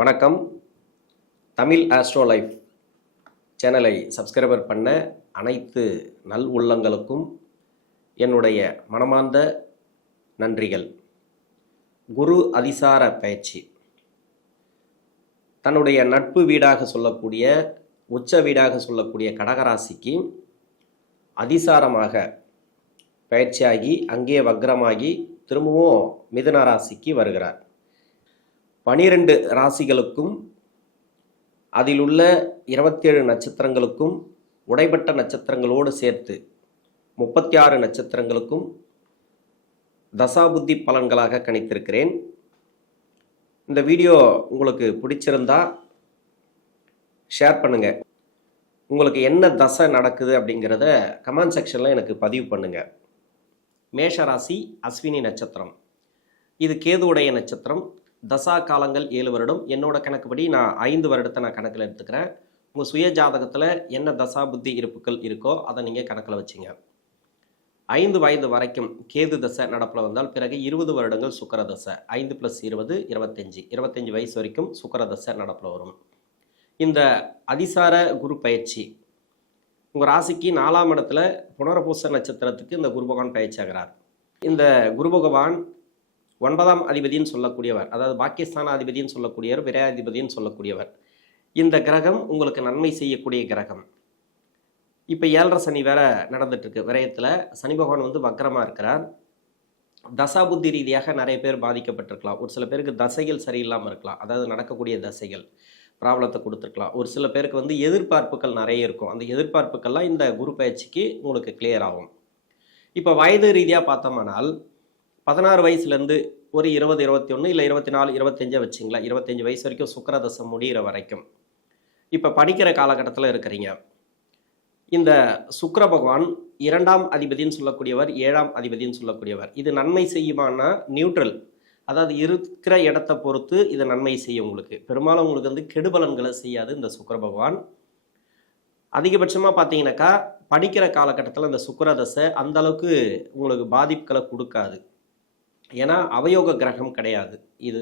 வணக்கம். Tamil astro life சேனலை subscriber பண்ண அனைத்து நல் உள்ளங்களுக்கும் என்னுடைய மனமார்ந்த நன்றிகள். குரு அதிசார பயிற்சி தன்னுடைய நட்பு வீடாக சொல்லக்கூடிய உச்ச வீடாக சொல்லக்கூடிய கடகராசிக்கு அதிசாரமாக பயிற்சியாகி அங்கே வக்ரமாகி திரும்பவும் மிதுன ராசிக்கு வருகிறார். 12 ராசிகளுக்கும் அதில் உள்ள 27 நட்சத்திரங்களுக்கும் உடைபட்ட நட்சத்திரங்களோடு சேர்த்து 36 நட்சத்திரங்களுக்கும் தசாபுத்தி பலன்களாக கணித்திருக்கிறேன். இந்த வீடியோ உங்களுக்கு பிடிச்சிருந்தா ஷேர் பண்ணுங்க. உங்களுக்கு என்ன தசை நடக்குது அப்படிங்கிறத கமெண்ட் செக்ஷனில் எனக்கு பதிவு பண்ணுங்க. மேஷராசி அஸ்வினி நட்சத்திரம், இது கேதுவுடைய நட்சத்திரம். தசா காலங்கள் 7 வருடம். என்னோட கணக்குப்படி நான் 5 வருடத்தை நான் கணக்கில் எடுத்துக்கிறேன். உங்கள் சுய ஜாதகத்தில் என்ன தசா புத்தி இருப்புகள் இருக்கோ அதை நீங்கள் கணக்கில் வச்சுங்க. 5 வயது வரைக்கும் கேது தசை நடப்பில் வந்தால் பிறகு 20 வருடங்கள் சுக்கிர தசை. 5 + 20 25 வயசு வரைக்கும் சுக்கிர தசை நடப்பில் வரும். இந்த அதிசார குரு பயிற்சி உங்கள் ராசிக்கு 4ஆம் இடத்துல புனர்பூச நட்சத்திரத்துக்கு இந்த குரு பகவான் பயிற்சி ஆகிறார். இந்த குரு பகவான் 9ஆம் அதிபதினு சொல்லக்கூடியவர், அதாவது பாக்கியஸ்தான அதிபதினு சொல்லக்கூடியவர், விரையாதிபதினு சொல்லக்கூடியவர். இந்த கிரகம் உங்களுக்கு நன்மை செய்யக்கூடிய கிரகம். இப்போ 7.5 சனி வேற நடந்துட்டுருக்கு. விரயத்தில் சனி பகவான் வந்து வக்ரமாக இருக்கிறார். தசாபுத்தி ரீதியாக நிறைய பேர் பாதிக்கப்பட்டிருக்கலாம். ஒரு சில பேருக்கு தசைகள் சரியில்லாமல் இருக்கலாம், அதாவது நடக்கக்கூடிய தசைகள் ப்ராப்ளத்தை கொடுத்துருக்கலாம். ஒரு சில பேருக்கு வந்து எதிர்பார்ப்புகள் நிறைய இருக்கும். அந்த எதிர்பார்ப்புகள்லாம் இந்த குரு பயிற்சிக்கு உங்களுக்கு கிளியர் ஆகும். இப்போ வயது ரீதியாக பார்த்தோம்னால் 16 வயசுலேருந்து ஒரு 20, 21 இல்லை 24, 25 வச்சிங்களா, 25 வயசு வரைக்கும் சுக்கிர தசை முடிகிற வரைக்கும் இப்போ படிக்கிற காலகட்டத்தில் இருக்கிறீங்க. இந்த சுக்கிர பகவான் 2ஆம் அதிபதினு சொல்லக்கூடியவர், 7ஆம் அதிபதினு சொல்லக்கூடியவர். இது நன்மை செய்யுமானா நியூட்ரல், அதாவது இருக்கிற இடத்தை பொறுத்து இது நன்மை செய்யும். உங்களுக்கு பெரும்பாலும் உங்களுக்கு வந்து கெடுபலன்களை செய்யாது இந்த சுக்கிர பகவான். அதிகபட்சமாக பார்த்தீங்கன்னாக்கா படிக்கிற காலகட்டத்தில் இந்த சுக்கிர தசை அந்த அளவுக்கு உங்களுக்கு பாதிப்புகளை கொடுக்காது. ஏன்னா அவயோக கிரகம் கிடையாது. இது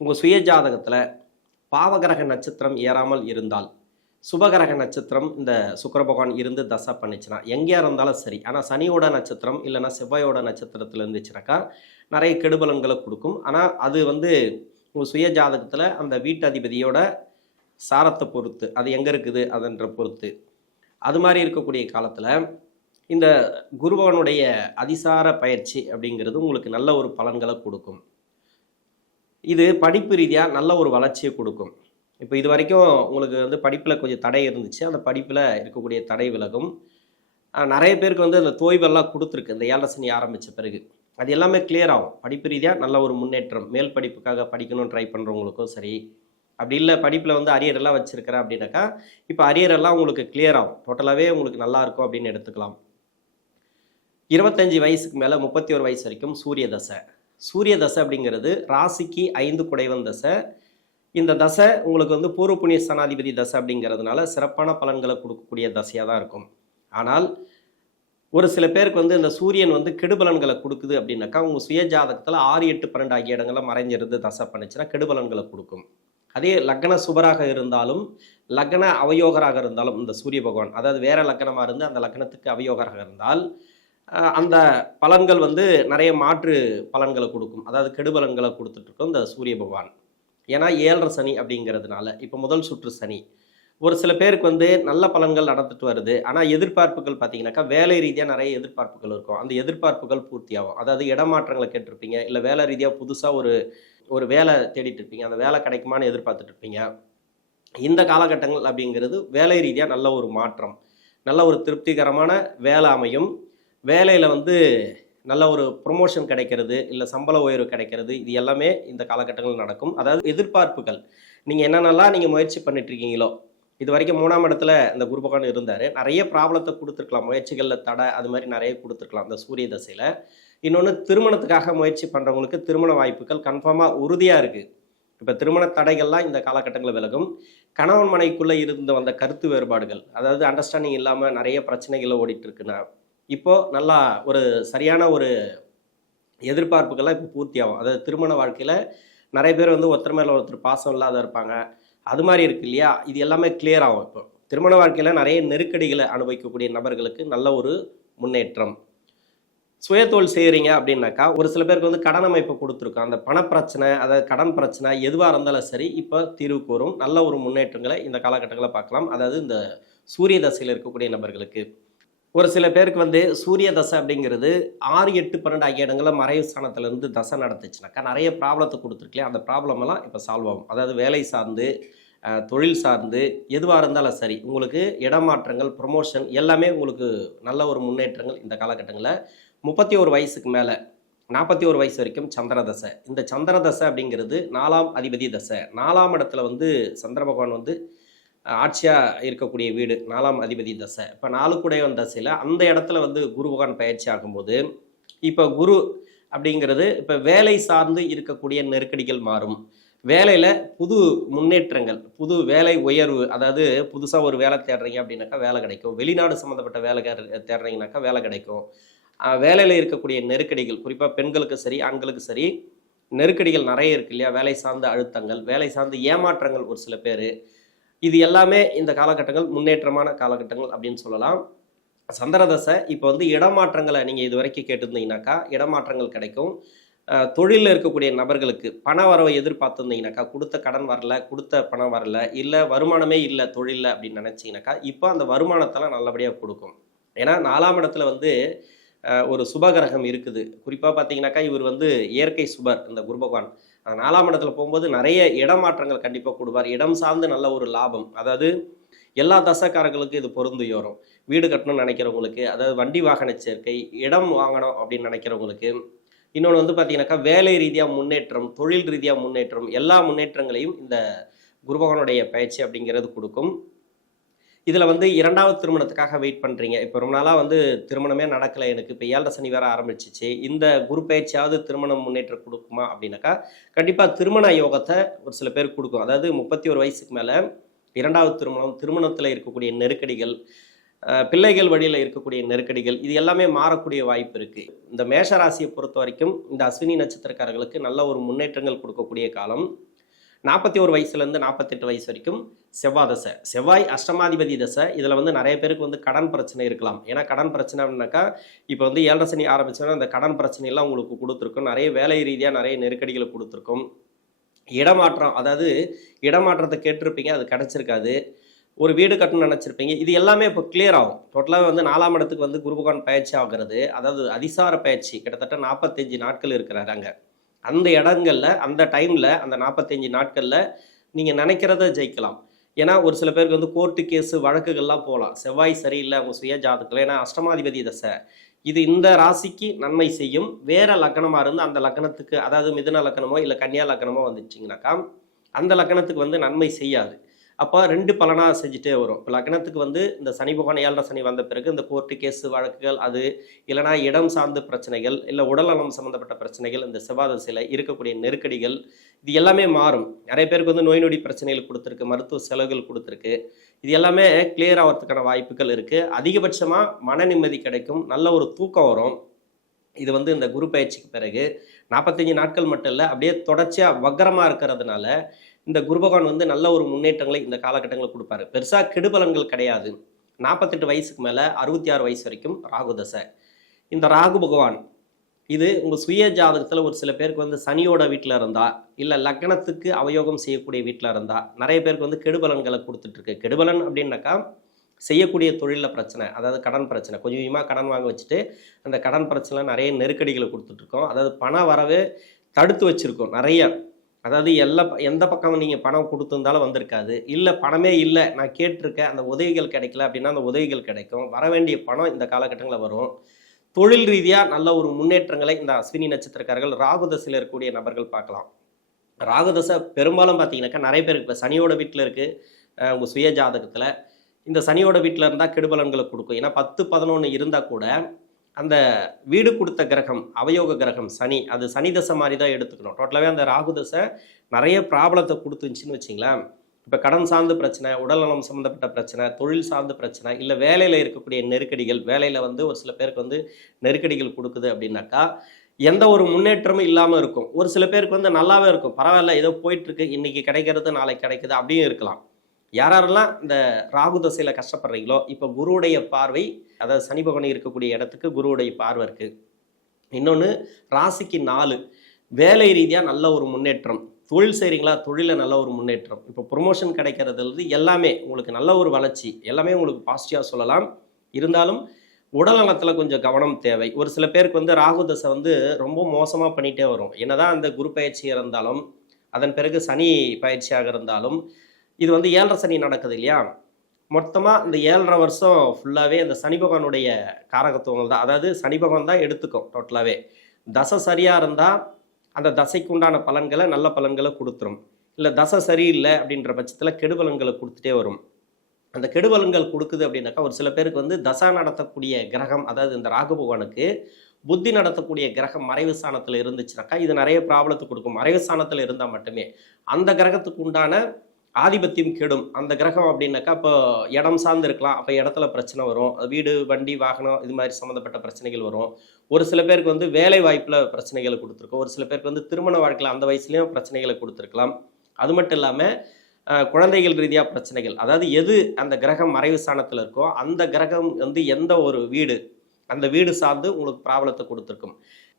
உங்கள் சுய ஜாதகத்தில் பாவகிரக நட்சத்திரம் ஏறாமல் இருந்தால், சுபகிரக நட்சத்திரம் இந்த சுக்கிர பகவான் இருந்து தசை பண்ணிச்சுன்னா எங்கே இருந்தாலும் சரி. ஆனால் சனியோட நட்சத்திரம் இல்லைன்னா செவ்வாயோட நட்சத்திரத்தில் இருந்துச்சுனாக்கா நிறைய கெடுபலன்களை கொடுக்கும். ஆனால் அது வந்து உங்கள் சுய ஜாதகத்தில் அந்த வீட்டதிபதியோட சாரத்தை பொறுத்து, அது எங்கே இருக்குது அதன்ற பொறுத்து. அது மாதிரி இருக்கக்கூடிய காலத்தில் இந்த குருபவனுடைய அதிசார பயிற்சி அப்படிங்கிறது உங்களுக்கு நல்ல ஒரு பலன்களை கொடுக்கும். இது படிப்பு ரீதியாக நல்ல ஒரு வளர்ச்சியை கொடுக்கும். இப்போ இது வரைக்கும் உங்களுக்கு வந்து படிப்பில் கொஞ்சம் தடை இருந்துச்சு, அந்த படிப்பில் இருக்கக்கூடிய தடை விலகும். நிறைய பேருக்கு வந்து அந்த தோய்வெல்லாம் கொடுத்துருக்கு இந்த 7.5 சனி ஆரம்பித்த பிறகு. அது எல்லாமே கிளியர் ஆகும். படிப்பு ரீதியாக நல்ல ஒரு முன்னேற்றம். மேல் படிப்புக்காக படிக்கணும்னு ட்ரை பண்ணுறவங்களுக்கும் சரி, அப்படி இல்லை படிப்பில் வந்து அரியரெல்லாம் வச்சுருக்கிறேன் அப்படின்னாக்கா இப்போ அரியரெல்லாம் உங்களுக்கு கிளியர் ஆகும். டோட்டலாகவே உங்களுக்கு நல்லா இருக்கும் அப்படின்னு எடுத்துக்கலாம். 25 வயசுக்கு மேலே 31 வயசு வரைக்கும் சூரிய தசை. சூரிய தசை அப்படிங்கிறது ராசிக்கு 5 குடைவன் தசை. இந்த தசை உங்களுக்கு வந்து பூர்வ புண்ணிய ஸ்தானாதிபதி தசை அப்படிங்கிறதுனால சிறப்பான பலன்களை கொடுக்கக்கூடிய தசையாக தான் இருக்கும். ஆனால் ஒரு சில பேருக்கு வந்து இந்த சூரியன் வந்து கெடுபலன்களை கொடுக்குது அப்படின்னாக்கா உங்கள் சுய ஜாதகத்தில் 6, 8, 12 ஆகிய இடங்களில் மறைஞ்சிருந்து தசை பண்ணிச்சுன்னா கெடுபலன்களை கொடுக்கும். அதே லக்ன சுபராக இருந்தாலும் லக்ன அவயோகராக இருந்தாலும் இந்த சூரிய பகவான், அதாவது வேற லக்னமாக இருந்து அந்த லக்னத்துக்கு அவயோகராக இருந்தால் அந்த பலன்கள் வந்து நிறைய மாற்று பலன்களை கொடுக்கும். அதாவது கெடுபலன்களை கொடுத்துட்ருக்கோம் இந்த சூரிய பகவான். ஏன்னா 7.5 சனி அப்படிங்கிறதுனால இப்போ முதல் சுற்று சனி. ஒரு சில பேருக்கு வந்து நல்ல பலன்கள் நடந்துட்டு வருது. ஆனால் எதிர்பார்ப்புகள் பார்த்தீங்கன்னாக்கா வேலை ரீதியாக நிறைய எதிர்பார்ப்புகள் இருக்கும். அந்த எதிர்பார்ப்புகள் பூர்த்தியாகும். அதாவது இடமாற்றங்களை கேட்டிருப்பீங்க, இல்லை வேலை ரீதியாக புதுசாக ஒரு வேலை தேடிட்டு இருப்பீங்க, அந்த வேலை கிடைக்குமான்னு எதிர்பார்த்துட்டு இருப்பீங்க. இந்த காலகட்டங்கள் அப்படிங்கிறது வேலை ரீதியாக நல்ல ஒரு மாற்றம், நல்ல ஒரு திருப்திகரமான வேலை அமையும். வேலையில் வந்து நல்ல ஒரு ப்ரொமோஷன் கிடைக்கிறது, இல்லை சம்பள உயர்வு கிடைக்கிறது, இது எல்லாமே இந்த காலகட்டங்கள் நடக்கும். அதாவது எதிர்பார்ப்புகள் நீங்கள் என்னென்னலாம் நீங்கள் முயற்சி பண்ணிட்டு இருக்கீங்களோ, இது வரைக்கும் 3ஆம் இடத்துல இந்த குரு பகவான் இருந்தார். நிறைய ப்ராப்ளத்தை கொடுத்துருக்கலாம், முயற்சிகளில் தடை அது மாதிரி நிறைய கொடுத்துருக்கலாம் இந்த சூரிய தசையில். இன்னொன்று, திருமணத்துக்காக முயற்சி பண்ணுறவங்களுக்கு திருமண வாய்ப்புகள் கன்ஃபார்மாக உறுதியாக இருக்குது. இப்போ திருமண தடைகள்லாம் இந்த காலகட்டங்களில் விலகும். கணவன் மனைக்குள்ளே இருந்து வந்த கருத்து வேறுபாடுகள், அதாவது அண்டர்ஸ்டாண்டிங் இல்லாமல் நிறைய பிரச்சனைகளை ஓடிட்டுருக்குன்னா இப்போது நல்லா ஒரு சரியான ஒரு எதிர்பார்ப்புகள்லாம் இப்போ பூர்த்தியாகும். அதாவது திருமண வாழ்க்கையில் நிறைய பேர் வந்து ஒருத்தர் மேலே ஒருத்தர் பாசம் இல்லாத இருப்பாங்க. அது மாதிரி இருக்கு இல்லையா? இது எல்லாமே கிளியர் ஆகும். இப்போ திருமண வாழ்க்கையில் நிறைய நெருக்கடிகளை அனுபவிக்கக்கூடிய நபர்களுக்கு நல்ல ஒரு முன்னேற்றம். சுயதொழில் செய்கிறீங்க அப்படின்னாக்கா, ஒரு சில பேருக்கு வந்து கடன் அமைப்பு கொடுத்துருக்கோம். அந்த பணப்பிரச்சனை, அதாவது கடன் பிரச்சனை எதுவாக இருந்தாலும் சரி, இப்போ தீர்வுக்கு வரும். நல்ல ஒரு முன்னேற்றங்களை இந்த காலகட்டங்களில் பார்க்கலாம். அதாவது இந்த சூரிய தசையில் இருக்கக்கூடிய நபர்களுக்கு. ஒரு சில பேருக்கு வந்து சூரிய தசை அப்படிங்கிறது 6, 8, 12 ஆகிய இடங்களில் மறைவு ஸ்தானத்திலிருந்து தசை நடத்துச்சுனாக்கா நிறைய ப்ராப்ளத்தை கொடுத்துருக்கலையே, அந்த ப்ராப்ளம் எல்லாம் இப்போ சால்வ் ஆகும். அதாவது வேலை சார்ந்து, தொழில் சார்ந்து எதுவாக இருந்தாலும் சரி, உங்களுக்கு இடமாற்றங்கள், ப்ரொமோஷன் எல்லாமே உங்களுக்கு நல்ல ஒரு முன்னேற்றங்கள் இந்த காலகட்டங்களில் 31 வயசுக்கு மேலே 41 வயசு வரைக்கும் சந்திர தசை. இந்த சந்திர தசை அப்படிங்கிறது 4ஆம் அதிபதி தசை. 4ஆம் இடத்துல வந்து சந்திர பகவான் வந்து ஆட்சியாக இருக்கக்கூடிய வீடு 4ஆம் அதிபதி தசை. இப்போ 4 குடையவன் தசையில் அந்த இடத்துல வந்து குரு பகவான் பயிற்சி ஆகும்போது, இப்போ குரு அப்படிங்கிறது இப்போ வேலை சார்ந்து இருக்கக்கூடிய நெருக்கடிகள் மாறும். வேலையில் புது முன்னேற்றங்கள், புது வேலை உயர்வு, அதாவது புதுசாக ஒரு வேலை தேடுறீங்க அப்படின்னாக்கா வேலை கிடைக்கும். வெளிநாடு சம்மந்தப்பட்ட வேலை தேடுறீங்கனாக்கா வேலை கிடைக்கும். வேலையில் இருக்கக்கூடிய நெருக்கடிகள், குறிப்பாக பெண்களுக்கு சரி ஆண்களுக்கு சரி, நெருக்கடிகள் நிறைய இருக்கு இல்லையா? வேலை சார்ந்த அழுத்தங்கள், வேலை சார்ந்த ஏமாற்றங்கள் ஒரு சில பேர், இது எல்லாமே இந்த காலகட்டங்கள் முன்னேற்றமான காலகட்டங்கள் அப்படின்னு சொல்லலாம். சந்திரதசை இப்போ வந்து இடமாற்றங்களை நீங்கள் இது வரைக்கும் கேட்டிருந்தீங்கன்னாக்கா இடமாற்றங்கள் கிடைக்கும். தொழிலில் இருக்கக்கூடிய நபர்களுக்கு பண வரவை எதிர்பார்த்துருந்தீங்கன்னாக்கா, கொடுத்த கடன் வரல, கொடுத்த பணம் வரல, இல்லை வருமானமே இல்லை தொழிலில் அப்படின்னு நினச்சிங்கனாக்கா, இப்போ அந்த வருமானத்தெல்லாம் நல்லபடியாக கொடுக்கும். ஏன்னா 4ஆம் இடத்துல வந்து ஒரு சுபகிரகம் இருக்குது. குறிப்பாக பார்த்தீங்கன்னாக்கா இவர் வந்து இயற்கை சுபர் இந்த குரு பகவான். 4ஆம் இடத்துல போகும்போது நிறைய இடமாற்றங்கள் கண்டிப்பாக கொடுப்பார். இடம் சார்ந்து நல்ல ஒரு லாபம். அதாவது எல்லா தசைக்காரர்களுக்கும் இது பொருந்து வரும். வீடு கட்டணும்னு நினைக்கிறவங்களுக்கு, அதாவது வண்டி வாகன சேர்க்கை, இடம் வாங்கணும் அப்படின்னு நினைக்கிறவங்களுக்கு, இன்னொன்று வந்து பார்த்தீங்கன்னாக்கா வேலை ரீதியாக முன்னேற்றம், தொழில் ரீதியாக முன்னேற்றம், எல்லா முன்னேற்றங்களையும் இந்த குரு பகவானுடைய பயிற்சி அப்படிங்கிறது கொடுக்கும். இதில் வந்து 2வது திருமணத்துக்காக வெயிட் பண்ணுறீங்க. இப்போ ரொம்ப நாளாக வந்து திருமணமே நடக்கலை எனக்கு, இப்போ 7 சனி வேறு ஆரம்பிச்சிச்சு, இந்த குரு பயிற்சியாவது திருமணம் முன்னேற்றம் கொடுக்குமா அப்படின்னாக்கா, கண்டிப்பாக திருமண யோகத்தை ஒரு சில பேருக்கு கொடுக்கும். அதாவது 31 வயசுக்கு மேலே 2வது திருமணம், திருமணத்தில் இருக்கக்கூடிய நெருக்கடிகள், பிள்ளைகள் வழியில் இருக்கக்கூடிய நெருக்கடிகள், இது எல்லாமே மாறக்கூடிய வாய்ப்பு இருக்குது. இந்த மேஷ ராசியை பொறுத்த வரைக்கும் இந்த அஸ்வினி நட்சத்திரக்காரர்களுக்கு நல்ல ஒரு முன்னேற்றங்கள் கொடுக்கக்கூடிய காலம். 41 வயசுலேருந்து 48 வயசு வரைக்கும் செவ்வாய் தசை. செவ்வாய் அஷ்டமாதிபதி தசை. இதில் வந்து நிறைய பேருக்கு வந்து கடன் பிரச்சனை இருக்கலாம். ஏன்னா கடன் பிரச்சனை அப்படின்னாக்கா, இப்போ வந்து 7 சனி ஆரம்பிச்சோன்னா அந்த கடன் பிரச்சனையெல்லாம் உங்களுக்கு கொடுத்துருக்கும். நிறைய வேலை ரீதியாக நிறைய நெருக்கடிகளை கொடுத்துருக்கும். இடமாற்றம், அதாவது இடமாற்றத்தை கேட்டிருப்பீங்க, அது கிடச்சிருக்காது. ஒரு வீடு கட்டணும்னு நினச்சிருப்பீங்க, இது எல்லாமே இப்போ கிளியர் ஆகும். டோட்டலாக வந்து 4ஆம் இடத்துக்கு வந்து குரு பகவான் பயிற்சி ஆகிறது, அதாவது அதிசார பயிற்சி கிட்டத்தட்ட 45 நாட்கள் இருக்கிறாரு அங்கே. அந்த இடங்களில், அந்த டைமில், அந்த 45 நாட்களில் நீங்கள் நினைக்கிறத ஜெயிக்கலாம். ஏன்னா ஒரு சில பேருக்கு வந்து கோர்ட்டு கேஸு வழக்குகள்லாம் போகலாம். செவ்வாய் சரியில்லை அவங்க சுய ஜாதகத்தில், ஏன்னா அஷ்டமாதிபதி தசை. இது இந்த ராசிக்கு நன்மை செய்யும். வேறு லக்னமாக இருந்து அந்த லக்னத்துக்கு, அதாவது மிதுன லக்னமோ இல்லை கன்னியா லக்னமோ வந்துச்சிங்கனாக்கா அந்த லக்னத்துக்கு வந்து நன்மை செய்யாது. அப்போ 2 பலனாக செஞ்சுட்டே வரும். இப்போ லக்னத்துக்கு வந்து இந்த சனி பகவான் 7 சனி வந்த பிறகு இந்த கோர்ட்டு கேஸு வழக்குகள், அது இல்லைனா இடம் சார்ந்த பிரச்சனைகள், இல்லை உடல்நலம் சம்மந்தப்பட்ட பிரச்சனைகள், இந்த செவ்வாய் தசையில் இருக்கக்கூடிய நெருக்கடிகள், இது எல்லாமே மாறும். நிறைய பேருக்கு வந்து நோய் நொடி பிரச்சனைகள் கொடுத்துருக்கு, மருத்துவ செலவுகள் கொடுத்துருக்கு. இது எல்லாமே கிளியர் ஆகிறதுக்கான வாய்ப்புகள் இருக்குது. அதிகபட்சமாக மன நிம்மதி கிடைக்கும், நல்ல ஒரு தூக்கம் வரும். இது வந்து இந்த குரு பயிற்சிக்கு பிறகு 45 நாட்கள் மட்டும் இல்லை, அப்படியே தொடர்ச்சியாக வக்கரமாக இருக்கிறதுனால இந்த குரு பகவான் வந்து நல்ல ஒரு முன்னேற்றங்களை இந்த காலகட்டங்களில் கொடுப்பாரு. பெருசாக கெடுபலன்கள் கிடையாது. 48 வயசுக்கு மேலே 66 வயசு வரைக்கும் ராகு தசை. இந்த ராகு பகவான் இது உங்கள் சுய ஜாதகத்தில் ஒரு சில பேருக்கு வந்து சனியோட வீட்டில் இருந்தால், இல்லை லக்னத்துக்கு அவயோகம் செய்யக்கூடிய வீட்டில் இருந்தால், நிறைய பேருக்கு வந்து கெடுபலன்களை கொடுத்துட்ருக்கு. கெடுபலன் அப்படின்னாக்கா செய்யக்கூடிய தொழிலில் பிரச்சனை, அதாவது கடன் பிரச்சனை, கொஞ்சம் கொஞ்சமாக கடன் வாங்க வச்சுட்டு அந்த கடன் பிரச்சனை நிறைய நெருக்கடிகளை கொடுத்துட்ருக்கோம். அதாவது பண வரவே தடுத்து வச்சுருக்கோம் நிறைய. அதாவது எந்த பக்கம் நீங்கள் பணம் கொடுத்துருந்தாலும் வந்திருக்காது, இல்லை பணமே இல்லை நான் கேட்டிருக்கேன் அந்த உதவிகள் கிடைக்கல அப்படின்னா அந்த உதவிகள் கிடைக்கும். வர வேண்டிய பணம் இந்த காலகட்டங்களில் வரும். தொழில் ரீதியாக நல்ல ஒரு முன்னேற்றங்களை இந்த அஸ்வினி நட்சத்திரக்காரர்கள் ராகுதசையில் இருக்கக்கூடிய நபர்கள் பார்க்கலாம். ராகுதசை பெரும்பாலும் பார்த்தீங்கன்னாக்கா நிறைய பேருக்கு இப்போ சனியோட வீட்டில் இருக்குது உங்கள் சுய ஜாதகத்தில். இந்த சனியோட வீட்டில் இருந்தால் கெடுபலன்களை கொடுக்கும். ஏன்னா 10, 11 இருந்தால் கூட அந்த வீடு கொடுத்த கிரகம் அவயோக கிரகம் சனி, அது சனி தசை மாதிரி தான் எடுத்துக்கணும். டோட்டலாகவே அந்த ராகு தசை நிறைய ப்ராப்ளத்தை கொடுத்துருந்துச்சின்னு வச்சிங்களேன். இப்போ கடன் சார்ந்த பிரச்சனை, உடல்நலம் சம்மந்தப்பட்ட பிரச்சனை, தொழில் சார்ந்த பிரச்சனை, இல்லை வேலையில் இருக்கக்கூடிய நெருக்கடிகள், வேலையில் வந்து ஒரு சில பேருக்கு வந்து நெருக்கடிகள் கொடுக்குது அப்படின்னாக்கா, எந்த ஒரு முன்னேற்றமும் இல்லாமல் இருக்கும். ஒரு சில பேருக்கு வந்து நல்லாவே இருக்கும், பரவாயில்ல ஏதோ போயிட்டுருக்கு, இன்னைக்கு கிடைக்கிறது நாளைக்கு கிடைக்குது அப்படியும் இருக்கலாம். யாரெல்லாம் இந்த ராகு தசையில் கஷ்டப்படுறீங்களோ இப்போ குருவுடைய பார்வை, அதாவது சனி பகவான் இருக்கக்கூடிய இடத்துக்கு குருவுடைய பார்வை இருக்குது. இன்னொன்று ராசிக்கு 4 வேலை ரீதியாக நல்ல ஒரு முன்னேற்றம், தொழில் செய்கிறீங்களா தொழிலில் நல்ல ஒரு முன்னேற்றம், இப்போ ப்ரொமோஷன் கிடைக்கிறதுலேருந்து எல்லாமே உங்களுக்கு நல்ல ஒரு வளர்ச்சி, எல்லாமே உங்களுக்கு பாசிட்டிவாக சொல்லலாம். இருந்தாலும் உடல் நலத்தில் கொஞ்சம் கவனம் தேவை. ஒரு சில பேருக்கு வந்து ராகு தசை வந்து ரொம்ப மோசமாக பண்ணிகிட்டே வரும். என்னதான் அந்த குரு பயிற்சி இருந்தாலும், அதன் பிறகு சனி பயிற்சியாக இருந்தாலும், இது வந்து 7.5 சனி நடக்குது இல்லையா, மொத்தமாக இந்த 7.5 வருஷம் ஃபுல்லாகவே அந்த சனி பகவானுடைய காரகத்துவங்கள் தான். அதாவது சனி பகவான் தான் எடுத்துக்கும் டோட்டலாகவே. தசை சரியாக இருந்தால் அந்த தசைக்கு உண்டான பலன்களை நல்ல பலன்களை கொடுத்துரும். இல்லை தசை சரியில்லை அப்படின்ற பட்சத்தில் கெடுபலன்களை கொடுத்துட்டே வரும். அந்த கெடுபலன்கள் கொடுக்குது அப்படின்னாக்கா ஒரு சில பேருக்கு வந்து தசா நடத்தக்கூடிய கிரகம், அதாவது இந்த ராகு பகவானுக்கு புத்தி நடத்தக்கூடிய கிரகம் மறைவு ஸ்தானத்தில் இருந்துச்சுனாக்கா இது நிறைய ப்ராப்ளத்தை கொடுக்கும். மறைவு ஸ்தானத்தில் இருந்தால் மட்டுமே அந்த கிரகத்துக்கு உண்டான ஆதிபத்தியம் கெடும். அந்த கிரகம் அப்படின்னாக்கா இப்போ இடம் சார்ந்து இருக்கலாம், அப்போ இடத்துல பிரச்சனை வரும், வீடு வண்டி வாகனம் இது மாதிரி சம்மந்தப்பட்ட பிரச்சனைகள் வரும். ஒரு சில பேருக்கு வந்து வேலை வாய்ப்பில் பிரச்சனைகளை கொடுத்துருக்கோம். ஒரு சில பேருக்கு வந்து திருமண வாழ்க்கையில் அந்த வயசுலேயும் பிரச்சனைகளை கொடுத்துருக்கலாம். அது மட்டும் இல்லாமல் குழந்தைகள் ரீதியாக பிரச்சனைகள், அதாவது எது அந்த கிரகம் மறைவு ஸ்தானத்தில் இருக்கோ அந்த கிரகம் வந்து எந்த ஒரு வீடு, அந்த வீடு சார்ந்து உங்களுக்கு ப்ராப்ளத்தை கொடுத்துருக்கும்.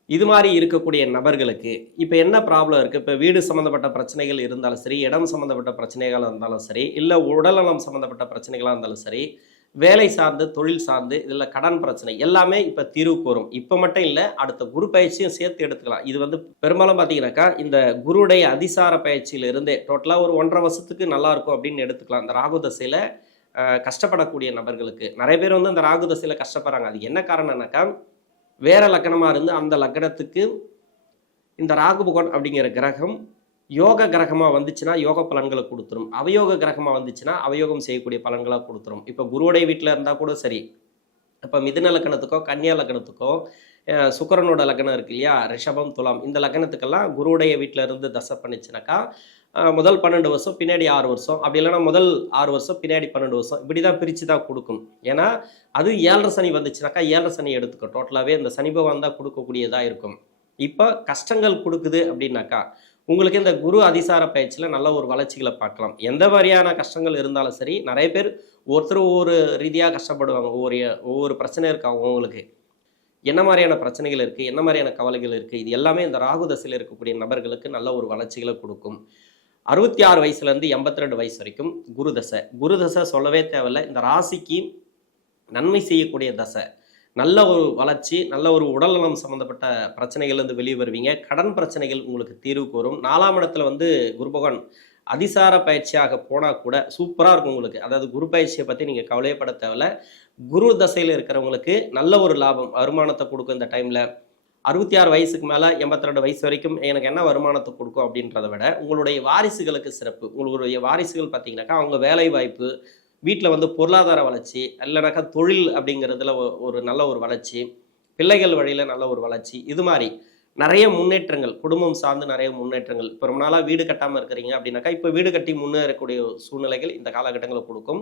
இது மாதிரி இருக்கக்கூடிய நபர்களுக்கு இப்போ என்ன ப்ராப்ளம் இருக்குது, இப்போ வீடு சம்மந்தப்பட்ட பிரச்சனைகள் இருந்தாலும் சரி, இடம் சம்மந்தப்பட்ட பிரச்சனைகளாக இருந்தாலும் சரி, இல்லை உடல்நலம் சம்மந்தப்பட்ட பிரச்சனைகளாக இருந்தாலும் சரி, வேலை சார்ந்து தொழில் சார்ந்து இதில் கடன் பிரச்சனை எல்லாமே இப்போ தீர்வுக்கு வரும். இப்போ மட்டும் இல்லை, அடுத்த குரு பயிற்சியும் சேர்த்து எடுத்துக்கலாம். இது வந்து பெரும்பாலும் பார்த்தீங்கன்னாக்கா இந்த குருடைய அதிசார பயிற்சியிலிருந்தே டோட்டலாக ஒரு 1.5 வருஷத்துக்கு நல்லாயிருக்கும் அப்படின்னு எடுத்துக்கலாம். இந்த ராகு தசையில் கஷ்டப்படக்கூடிய நபர்களுக்கு நிறைய பேர் வந்து அந்த ராகு தசையில் கஷ்டப்படுறாங்க. அது என்ன காரணம்னாக்கா வேற லக்னமாக இருந்து அந்த லக்னத்துக்கு இந்த ராகு பகவான் அப்படிங்கிற கிரகம் யோக கிரகமாக வந்துச்சுன்னா யோக பலன்களை கொடுத்துரும், அவயோக கிரகமாக வந்துச்சுன்னா அவயோகம் செய்யக்கூடிய பலன்களாக கொடுத்துரும். இப்போ குருவுடைய வீட்டில் இருந்தால் கூட சரி, இப்போ மிதுன லக்னத்துக்கோ கன்னியா லக்னத்துக்கோ சுக்கிரனோட லக்னம் இருக்கு இல்லையா, ரிஷபம் துலாம், இந்த லக்னத்துக்கெல்லாம் குருவுடைய வீட்டில் இருந்து தசை பண்ணிச்சுனாக்கா முதல் 12 வருஷம் பின்னாடி 6 வருஷம், அப்படி இல்லைன்னா முதல் 6 வருஷம் பின்னாடி 12 வருஷம், இப்படி தான் பிரித்து தான் கொடுக்கும். ஏன்னா அது 7.5 சனி வந்துச்சுனாக்கா 7.5 சனி எடுத்துக்கும். டோட்டலாகவே இந்த சனி பகவான் தான் கொடுக்கக்கூடியதாக இருக்கும். இப்போ கஷ்டங்கள் கொடுக்குது அப்படின்னாக்கா உங்களுக்கு இந்த குரு அதிசார பயிற்சியில் நல்ல ஒரு வளர்ச்சிகளை பார்க்கலாம். எந்த மாதிரியான கஷ்டங்கள் இருந்தாலும் சரி, நிறைய பேர் ஒருத்தர் ஒவ்வொரு ரீதியாக கஷ்டப்படுவாங்க. ஒவ்வொரு பிரச்சனை இருக்காங்க. உங்களுக்கு என்ன மாதிரியான பிரச்சனைகள் இருக்குது, என்ன மாதிரியான கவலைகள் இருக்குது, இது எல்லாமே இந்த ராகு தசையில் இருக்கக்கூடிய நபர்களுக்கு நல்ல ஒரு வளர்ச்சிகளை கொடுக்கும். 66 வயசுலேருந்து 82 வயசு வரைக்கும் குரு தசை. குரு தசை சொல்லவே தேவையில்லை, இந்த ராசிக்கு நன்மை செய்யக்கூடிய தசை. நல்ல ஒரு வளர்ச்சி, நல்ல ஒரு உடல்நலம் சம்மந்தப்பட்ட பிரச்சனைகள்லேருந்து வெளியே வருவீங்க. கடன் பிரச்சனைகள் உங்களுக்கு தீர்வுக்கு வரும். 4ஆம் இடத்துல வந்து குரு பகவான் அதிசார பயிற்சியாக போனால் கூட சூப்பராக இருக்கும் உங்களுக்கு. அதாவது குரு பயிற்சியை பற்றி நீங்கள் கவலையப்பட தேவையில்ல. குரு தசையில் இருக்கிறவங்களுக்கு நல்ல ஒரு லாபம் வருமானத்தை கொடுக்கும். இந்த டைமில் 66 வயசுக்கு மேலே 82 வயசு வரைக்கும் எனக்கு என்ன வருமானத்தை கொடுக்கும் அப்படின்றத விட உங்களுடைய வாரிசுகளுக்கு சிறப்பு. உங்களுடைய வாரிசுகள் பார்த்தீங்கன்னாக்கா அவங்க வேலை வாய்ப்பு, வீட்டில் வந்து பொருளாதார வளர்ச்சி, இல்லைனாக்கா தொழில் அப்படிங்கிறதுல ஒரு நல்ல ஒரு வளர்ச்சி, பிள்ளைகள் வழியில் நல்ல ஒரு வளர்ச்சி, இது மாதிரி நிறைய முன்னேற்றங்கள், குடும்பம் சார்ந்து நிறைய முன்னேற்றங்கள். இப்போ ரொம்ப நாளாக வீடு கட்டாமல் இருக்கிறீங்க அப்படின்னாக்கா இப்போ வீடு கட்டி முன்னேறக்கூடிய சூழ்நிலைகள் இந்த காலகட்டங்களை கொடுக்கும்.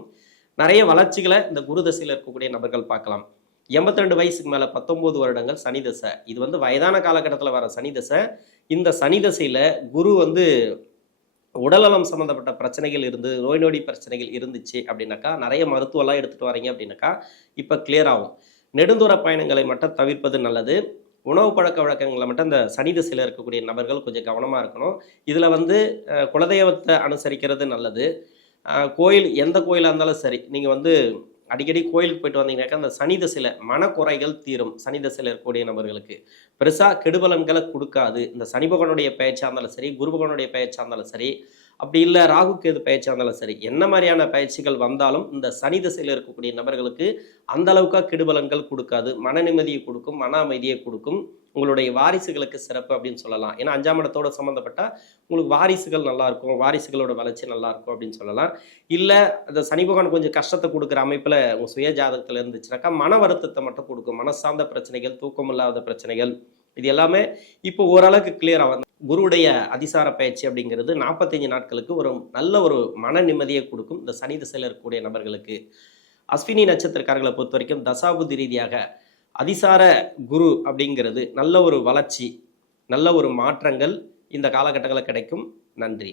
நிறைய வளர்ச்சிகளை இந்த குரு தசையில் இருக்கக்கூடிய நபர்கள் பார்க்கலாம். 82 வயசுக்கு மேலே 19 வருடங்கள் சனி தசை. இது வந்து வயதான காலகட்டத்தில் வர சனி தசை. இந்த சனி தசையில் குரு வந்து உடல்நலம் சம்மந்தப்பட்ட பிரச்சனைகள் இருந்து, நோய் நொடி பிரச்சனைகள் இருந்துச்சு அப்படின்னாக்கா நிறைய மருத்துவம்லாம் எடுத்துகிட்டு வரீங்க அப்படின்னாக்கா இப்போ கிளியர் ஆகும். நெடுந்தூர பயணங்களை மட்டும் தவிர்ப்பது நல்லது. உணவு பழக்க வழக்கங்களை மட்டும் இந்த சனி திசையில் இருக்கக்கூடிய நபர்கள் கொஞ்சம் கவனமாக இருக்கணும். இதில் வந்து குலதெய்வத்தை அனுசரிக்கிறது நல்லது. கோயில் எந்த கோயிலாக இருந்தாலும் சரி, நீங்கள் வந்து அடிக்கடி கோயிலுக்கு போயிட்டு வந்தீங்கன்னாக்கா அந்த சனி திசையில் மனக்குறைகள் தீரும். சனி திசையில் இருக்கக்கூடிய நபர்களுக்கு பெருசாக கெடுபலன்களை கொடுக்காது. இந்த சனி பகவானுடைய பயிற்சியாக இருந்தாலும் சரி, குரு பகவானுடைய பயிற்சியாக இருந்தாலும் சரி, அப்படி இல்லை ராகு கேது பயிற்சியாக இருந்தாலும் சரி, என்ன மாதிரியான பயிற்சிகள் வந்தாலும் இந்த சனி திசையில் இருக்கக்கூடிய நபர்களுக்கு அந்த அளவுக்கு கெடுபலன்கள் கொடுக்காது. மன நிம்மதியை கொடுக்கும், மன அமைதியை கொடுக்கும். உங்களுடைய வாரிசுகளுக்கு சிறப்பு அப்படின்னு சொல்லலாம். ஏன்னா 5ஆம் இடத்தோட சம்மந்தப்பட்ட உங்களுக்கு வாரிசுகள் நல்லாயிருக்கும், வாரிசுகளோட வளர்ச்சி நல்லாயிருக்கும் அப்படின்னு சொல்லலாம். இல்லை அந்த சனி பகவான் கொஞ்சம் கஷ்டத்தை கொடுக்குற அமைப்பில் உங்கள் சுய ஜாதகத்தில் இருந்துச்சுனாக்கா மன வருத்தத்தை மட்டும் கொடுக்கும். மன சார்ந்த பிரச்சனைகள், தூக்கம் இல்லாத பிரச்சனைகள், இது எல்லாமே இப்போ ஓரளவுக்கு கிளியர் ஆகும். குருவுடைய அதிசார பயிற்சி அப்படிங்கிறது 45 நாட்களுக்கு ஒரு நல்ல ஒரு மன நிம்மதியை கொடுக்கும் இந்த சனி திசையில் இருக்கக்கூடிய நபர்களுக்கு. அஸ்வினி நட்சத்திரக்காரர்களை பொறுத்த வரைக்கும் தசாபுத்தி ரீதியாக அதிசார குரு அப்படிங்கிறது நல்ல ஒரு வளர்ச்சி, நல்ல ஒரு மாற்றங்கள் இந்த காலகட்டங்களில் கிடைக்கும். நன்றி.